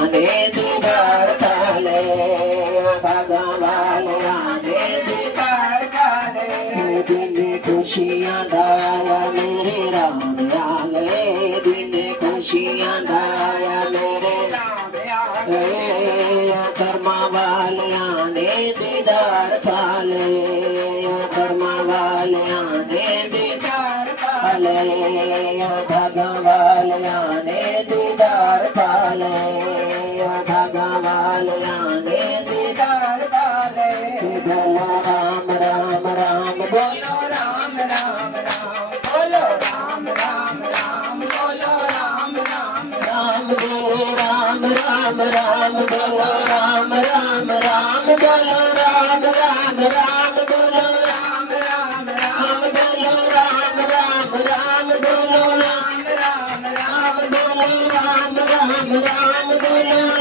वाले दीदार पाले भागा वाले दीदार पाले दिन खुशियां दाया मेरे राम आले दिन खुशियां दाया मेरे राम आले कर्मा वालियां ने दीदार पाले कर्मा वालियां ने दीदार पाले भागा वालियां ने दीदार पाले भागा वालियां ने दीदार पाले बोलो राम राम राम बोलो राम राम राम बोलो राम राम राम बोलो राम राम राम बोलो राम राम राम बोलो राम राम राम बोलो राम राम राम बोलो राम राम राम बोलो राम राम राम बोलो राम राम राम बोलो राम राम राम बोलो